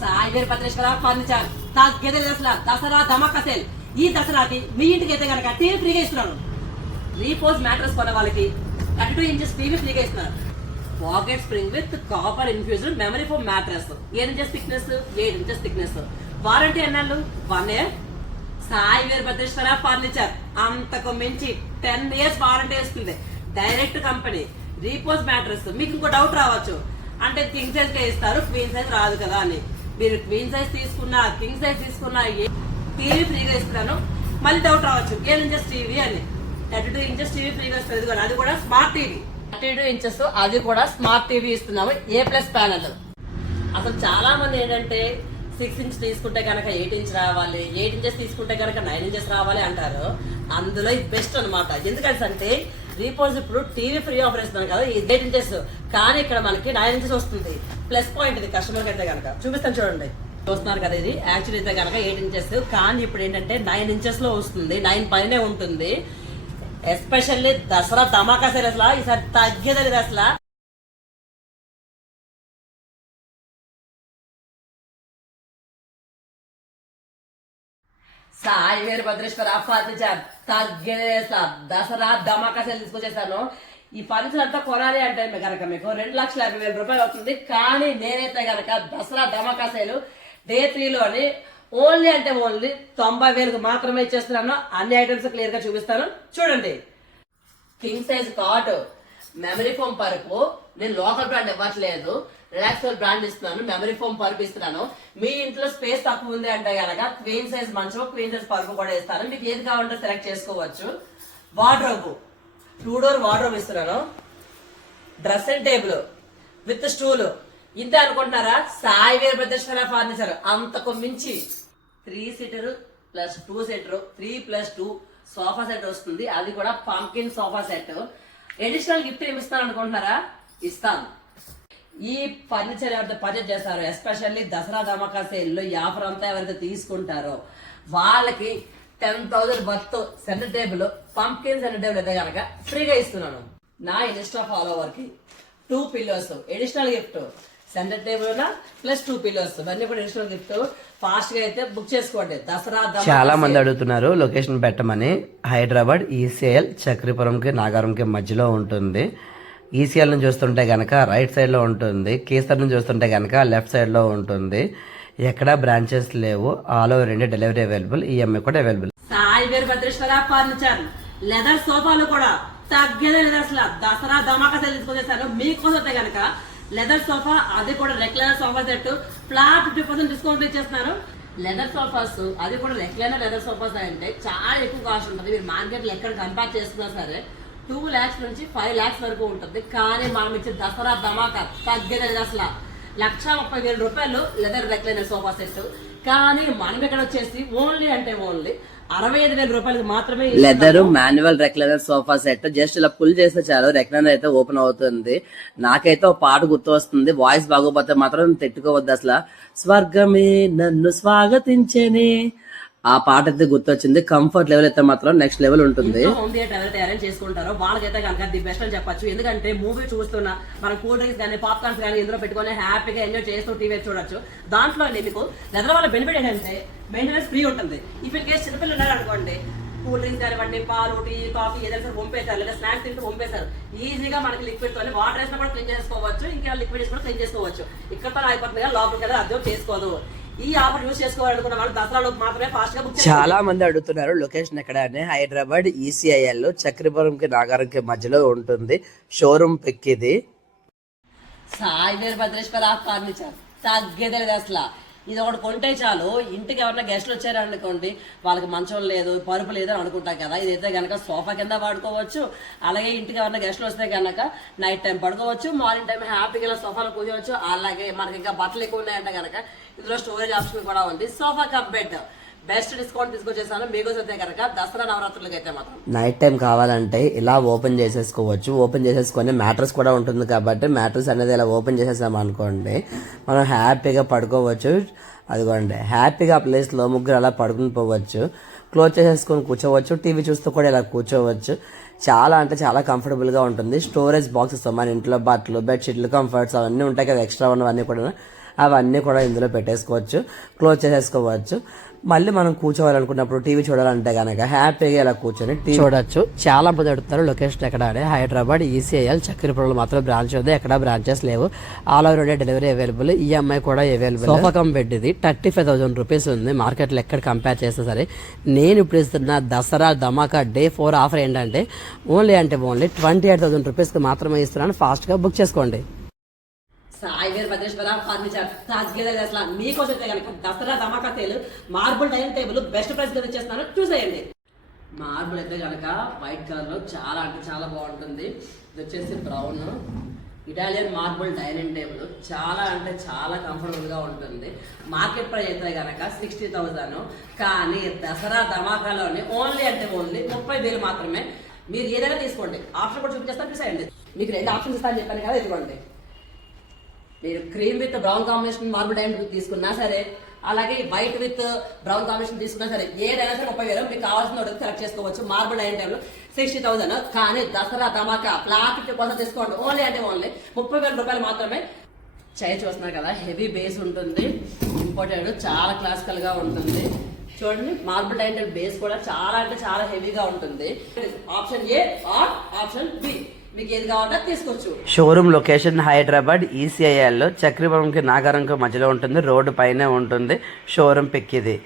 సాయి వేరు భద్రేశ్వర ఫర్నిచర్ తగ్గేదే అసలు దసరా ధమాకా సేల్. ఈ దసరాకి మీ ఇంటికి అయితే కనుక టీవీ ఫ్రీగా ఇస్తున్నాను. రీపోజ్ మ్యాట్రెస్ కొన్న వాళ్ళకి 32 ఇంచెస్ టీవీ ఫ్రీగా ఇస్తున్నారు. Pocket spring with copper infusion memory foam mattress 7 inches thickness 8 inches thickness. Warranty ఎన్నాళ్ళు? 1 year. సాయి వేరు భద్రేశ్వర ఫర్నిచర్ అంతకు మించి 10 years వారంటీ వస్తుంది. Direct company. Repos mattress. మీకు ఇంకో డౌట్ రావచ్చు, అంటే కింగ్ సైజ్ కే ఇస్తారు, క్వీన్ సైజ్ రాదు కదా అని. మీరు క్వీన్ సైజ్ తీసుకున్నా కింగ్ సైజ్ తీసుకున్నా టీవీ ఫ్రీగా ఇస్తున్నాను. మళ్ళీ డౌట్ రావచ్చు 7 ఇంచెస్ టీవీ అని. 32 ఇంచెస్ టీవీ ఫ్రీగా ఇస్తుంది, అది కూడా స్మార్ట్ టీవీ. 32 ఇంచెస్ అది కూడా స్మార్ట్ టీవీ ఇస్తున్నాము, A+ ప్యానల్. అసలు చాలా మంది ఏంటంటే 6 ఇంచ్ తీసుకుంటే కనుక 8 ఇంచ్ రావాలి, 8 ఇంచెస్ తీసుకుంటే కనుక 9 ఇంచెస్ రావాలి అంటారు. అందులో ఇది బెస్ట్ అనమాట. ఎందుకంటే రీపోజ్ ఇప్పుడు టీవీ ఫ్రీ ఆఫర్ ఇస్తున్నాను కదా, ఇది 8 ఇంచెస్ కానీ ఇక్కడ మనకి 9 ఇంచెస్ వస్తుంది. ప్లస్ పాయింట్ ఇది కస్టమర్కి అయితే కనుక. చూపిస్తాను చూడండి, చూస్తున్నారు కదా. ఇది యాక్చువల్ అయితే కనుక 8 ఇంచెస్ కానీ ఇప్పుడు ఏంటంటే 9 ఇంచెస్ లో వస్తుంది, 9 పైనే ఉంటుంది. ఎస్పెషల్లీ దసరా ధమాకా సేల్ అసలు ఈసారి తగ్గేది అసలు. సాయి వేరు భద్రేశ్వర ఫర్నిచర్ తగ్గేది అసలు దసరా ధమాకా సేల్ తీసుకొచ్చేసాను. ఈ ఫర్నిచర్ అంతా కొనాలి అంటే కనుక మీకు 2,50,000 రూపాయలు అవుతుంది. కానీ నేనైతే కనుక దసరా ధమాకా సేల్ Day 3లోని ఓన్లీ అంటే ఓన్లీ 90,000 మాత్రమే ఇచ్చేస్తున్నాను. అన్ని ఐటమ్స్ క్లియర్ గా చూపిస్తాను చూడండి. King size cot, memory foam పరుపు. నేను లోకల్ బ్రాండ్ ఇవ్వట్లేదు, రిలాక్సల్ బ్రాండ్ ఇస్తున్నాను. మెమరీ ఫోమ్ పరుపు ఇస్తున్నాను. మీ ఇంట్లో స్పేస్ తక్కువ ఉంది అంటే కనుక క్వీన్ సైజ్ మంచం, క్వీన్ సైజ్ పరుపు కూడా ఇస్తాను. మీకు ఏది కావాలంటే సెలెక్ట్ చేసుకోవచ్చు. వార్డ్రోబ్ 2 door వార్డ్రోబ్ ఇస్తున్నాను. Dressing table with stool. ఇంతే అనుకుంటున్నారా? సాయి వేరు భద్రేశ్వర ఫర్నిచర్ అంతకు మించి 3 seater plus 2 seater 3+2 sofa set వస్తుంది. అది కూడా pumpkin sofa set. Additional gift ఏమి ఇస్తాను అనుకుంటున్నారా? ఇస్తాను. ఈ ఫర్నిచర్ ఎవరైతే పర్చేజ్ చేస్తారో, ఎస్పెషల్లీ దసరా ధమాకా సేల్ లో ఈ ఆఫర్ అంతా ఎవరైతే తీసుకుంటారో వాళ్ళకి 10,000 worth centre table, pumpkin centre table అయితే కనుక ఫ్రీగా ఇస్తున్నాను. నా ఇన్స్టా ఫాలోవర్ కి 2 pillows additional gift. Centre table plus 2 pillows ఇవన్నీ కూడా అడిషనల్ గిఫ్ట్. ఫాస్ట్ గా అయితే బుక్ చేసుకోండి. దసరా చాలా మంది అడుగుతున్నారు లొకేషన్ పెట్టమని. హైదరాబాద్ ECL చక్రీపురంకి నాగారంకి మధ్యలో ఉంటుంది. ECL నుంచి చూస్తుంటే కనుక రైట్ సైడ్ లో ఉంటుంది, కేసర్ నుంచి చూస్తుంటే కనుక లెఫ్ట్ సైడ్ లో ఉంటుంది. ఎక్కడా బ్రాంచెస్ లేవు, all over India delivery available, EMI కూడా అవైలబుల్. సాయి వేరు భద్రేశ్వర ఫర్నిచర్ లెదర్ సోఫాలు కూడా తగ్గేదే లేదు అసలు. దసరా ధమాకా సేల్ తీసుకొచ్చేసాను మీకోసం అయితే కనుక. లెదర్ సోఫా అది కూడా recliner sofa set flat 50% discount ఇచ్చేస్తున్నారు. లెదర్ సోఫాస్ అది కూడా రెక్లైనర్ లెదర్ సోఫాస్ అంటే చాలా ఎక్కువ కాస్ట్ ఉంటుంది. మీరు మార్కెట్ లో ఎక్కడ కంపేర్ చేసుకున్నా సరే 2 lakhs నుంచి 5 lakhs వరకు ఉంటుంది. కానీ మనం ఇచ్చే దసరా ధమాకా తగ్గేది అసలు 1,30,000 రూపాయలు లెదర్ రెక్లైనర్ సోఫా సెట్. కానీ మనం ఇక్కడ వచ్చేసి ఓన్లీ అంటే ఓన్లీ 65,000 రూపాయలకి మాత్రమే. Leather manual recliner sofa set just ఇలా పుల్ చేస్తే చాలు రెక్లైనర్ అయితే ఓపెన్ అవుతుంది. నాకైతే ఒక పాట గుర్తు వస్తుంది, వాయిస్ బాగోపోతే మాత్రం తిట్టుకోవద్దు అసలు. స్వర్గమే నన్ను స్వాగతించేనే ఆ పాట అయితే గుర్తొచ్చింది. కంఫర్ట్ లెవెల్ అయితే మాత్రం నెక్స్ట్ లెవెల్ ఉంటుంది. హోమ్ థియేటర్ ఎవరైతే అరేంజ్ చేసుకుంటారో వాళ్ళకైతే కనుక ది బెస్ట్ అని చెప్పొచ్చు. ఎందుకంటే మూవీ చూస్తున్నా మనం కూల్ డ్రింక్స్ కానీ పాప్కార్న్స్ కానీ ఇందులో పెట్టుకొని హ్యాపీగా ఎంజాయ్ చేస్తూ టీవీ చూడొచ్చు. దాంట్లో మీకు లెదర్ వల్ల బెనిఫిట్ ఏంటంటే మెయింటెనెన్స్ ఫ్రీ ఉంటుంది. ఇఫ్ ఇన్ కేసు చిన్నపిల్లలు ఉన్నారు అనుకోండి, కూల్ డ్రింక్స్ కానివ్వండి, పాలు, టీ, కాఫీ ఏదైనా పంపేశారు, లేదా స్నాక్స్ తింటూ పంపేశారు, ఈజీగా మనకి లిక్విడ్ తోనే వాటర్ వేసినా కూడా క్లీన్ చేసుకోవచ్చు, ఇంకా లిక్విడ్ వేసి కూడా క్లీన్ చేసుకోవచ్చు. ఇక్కడతో అయిపోతుంది కదా, లోపలికి కదా అర్థం చేసుకోదు. ఈ ఆఫర్ యూజ్ చేసుకోవాలనుకున్న వాళ్ళు దసరాలోకి మాత్రమే ఫాస్ట్ గా బుక్. చాలా మంది అడుగుతున్నారు లొకేషన్ ఎక్కడ అని. హైదరాబాద్ ECIL చక్రీపురంకి నాగారంకి మధ్యలో ఉంటుంది. షోరూమ్ పిక్ ఇది. సాయి వేరు భద్రేశ్వర ఫర్నిచర్ తగ్గేదే లేదు అసలు. ఇది ఒకటి కొంటే చాలు. ఇంటికి ఎవరైనా గెస్ట్లు వచ్చారనుకోండి, వాళ్ళకి మంచం లేదు, పరుపు లేదు అని అనుకుంటాం కదా. ఇదైతే కనుక సోఫా కింద వాడుకోవచ్చు. అలాగే ఇంటికి ఎవరైనా గెస్ట్లు వస్తే కనుక నైట్ టైం పడుకోవచ్చు, మార్నింగ్ టైం హ్యాపీగా సోఫాలో కూర్చోవచ్చు. అలాగే మనకి ఇంకా బట్టలు ఎక్కువ ఉన్నాయంటే కనుక ఇందులో స్టోరేజ్ ఆప్షన్ కూడా ఉంది. Sofa cum bed best discount తీసుకొచ్చేసాను మీకోసం అయితే కనుక దసరా నవరాత్రులకి అయితే మాత్రం. నైట్ టైం కావాలంటే ఇలా ఓపెన్ చేసేసుకోవచ్చు. ఓపెన్ చేసేసుకొని మ్యాట్రెస్ కూడా ఉంటుంది కాబట్టి మ్యాట్రెస్ అనేది ఇలా ఓపెన్ చేసేసాం అనుకోండి, మనం హ్యాపీగా పడుకోవచ్చు. అదిగోండి హ్యాపీగా ఆ ప్లేస్లో ముగ్గురు అలా పడుకుని పోవచ్చు. క్లోజ్ చేసేసుకొని కూర్చోవచ్చు. టీవీ చూస్తూ కూడా ఇలా కూర్చోవచ్చు. చాలా అంటే చాలా కంఫర్టబుల్గా ఉంటుంది. స్టోరేజ్ బాక్సెస్ మన ఇంట్లో బట్టలు, బెడ్షీట్లు, కంఫర్ట్స్ అవన్నీ ఉంటాయి కదా, ఎక్స్ట్రా ఉన్నవన్నీ కూడా అవన్నీ కూడా ఇందులో పెట్టేసుకోవచ్చు, క్లోజ్ చేసేసుకోవచ్చు. మళ్ళీ మనం కూర్చోవాలనుకున్నప్పుడు టీవీ చూడాలంటే కనుక హ్యాపీగా ఇలా కూర్చొని టీవీ చూడొచ్చు. చాలా మంది అడుగుతారు లొకేషన్ ఎక్కడ అని. హైదరాబాద్ ఈసీఐఎల్ చక్కెరపురంలో మాత్రం బ్రాంచ్ ఉంది, ఎక్కడ బ్రాంచెస్ లేవు. All over India delivery available, EMI కూడా అవైలబుల్. సోఫా కమ్ బెడ్ ఇది 35,000 రూపీస్ ఉంది. మార్కెట్లో ఎక్కడ కంపేర్ చేస్తే సరే. నేను ఇప్పుడు ఇస్తున్న దసరా ధమాకా Day 4 ఆఫర్ ఏంటంటే ఓన్లీ 28,000 రూపీస్కి మాత్రమే ఇస్తున్నాను. ఫాస్ట్గా బుక్ చేసుకోండి. సాయి గారి భద్రేశ్వర ఫర్నిచర్ తగ్గలేదు అసలు. మీకోసం అయితే కనుక దసరా ధమాకా sale marble dining table best price కింద ఇచ్చేస్తున్నాను, చూసేయండి. మార్బుల్ అయితే కనుక వైట్ కలర్ లో చాలా అంటే చాలా బాగుంటుంది. ఇది వచ్చేసి brown Italian marble dining table, చాలా అంటే చాలా కంఫర్టబుల్ గా ఉంటుంది. మార్కెట్ ప్రైస్ అయితే కనుక 60,000, కానీ దసరా ధమాకాలోనే ఓన్లీ 30,000 మాత్రమే. మీరు ఏదైనా తీసుకోండి. ఆప్షన్ కూడా చూపించేస్తాను, చూసేయండి. మీకు 2 ఆప్షన్స్ ఇస్తాను చెప్పాను కదా, ఇదిగోండి. మీరు cream with brown combination marble dining తీసుకున్నా సరే, అలాగే వైట్ విత్ బ్రౌన్ కాంబినేషన్ తీసుకున్నా సరే, ఏదైనా సరే 30,000 మీకు కావాల్సిన సెలెక్ట్ చేసుకోవచ్చు. మార్బుల్ డైనింగ్ టేబుల్ 60,000, కానీ దసరా ధమాకా ఫ్లాట్ 50% తీసుకోండి. ఓన్లీ 30,000 రూపాయలు మాత్రమే. చైర్ చూస్తున్నారు కదా, హెవీ బేస్ ఉంటుంది, ఇంపార్టెంట్, చాలా క్లాసికల్ గా ఉంటుంది. చూడండి, మార్బుల్ డైనింగ్ టేబుల్ బేస్ కూడా చాలా అంటే చాలా హెవీగా ఉంటుంది. Option A or option B, మీకు ఏది కావాలంటే తీసుకోవచ్చు. షోరూమ్ లొకేషన్ హైదరాబాద్ ఈసీఐఎల్ చక్రపురంకి నాగారంకి మధ్యలో ఉంటుంది, రోడ్డు పైనే ఉంటుంది. షోరూమ్ పిక్ ఇది.